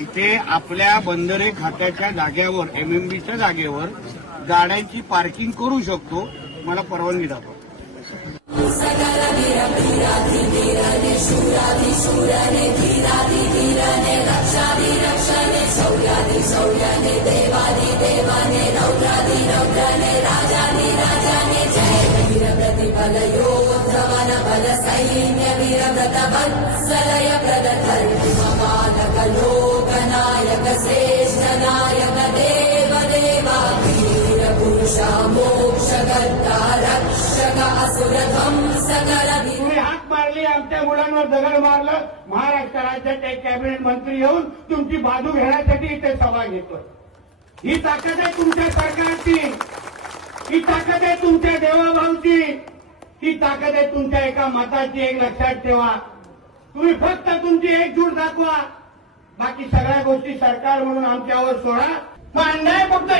इथे आपल्या बंदरे खात्याच्या जागेवर MMBच्या जागेवर गाड्यांची पार्किंग करू शकतो. मला परवानगी दाखवा. लोकनायक श्रेष्ठ नायक देव देवा वीर पुरुषा मोक्षकर्ता रक्षक असुर ध्वंसकर. तुम्ही हात मारली, आमच्या मुलांवर दगड मारलं. महाराष्ट्र राज्याचे कॅबिनेट मंत्री येऊन तुमची बाजू घेण्यासाठी इथे सभा घेतोय. ही ताकद आहे तुमच्या सरकारची, ही ताकद आहे तुमच्या देवाभाऊची, ही ताकद आहे तुमच्या एका मताची. एक लक्षात ठेवा, तुम्ही फक्त तुमची एकजूट दाखवा. बाकी सगळ्या गोष्टी सरकार म्हणून आमच्यावर सोडा. अन्याय फक्त